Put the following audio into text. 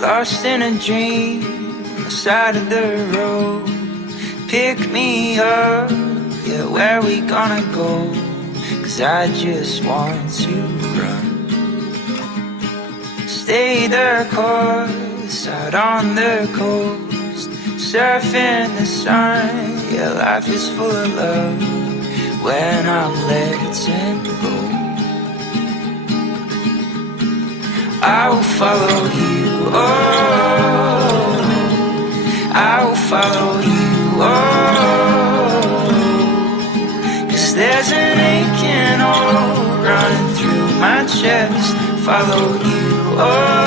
Lost in a dream, the side of the road. Pick me up, yeah, where we gonna go? 'Cause I just want to run. Stay the course, out on the coast. Surfing the sun, yeah, life is full of love. When I'm letting go, I will follow you, oh, I will follow you, oh, 'cause there's an aching hole running through my chest. Follow you, oh,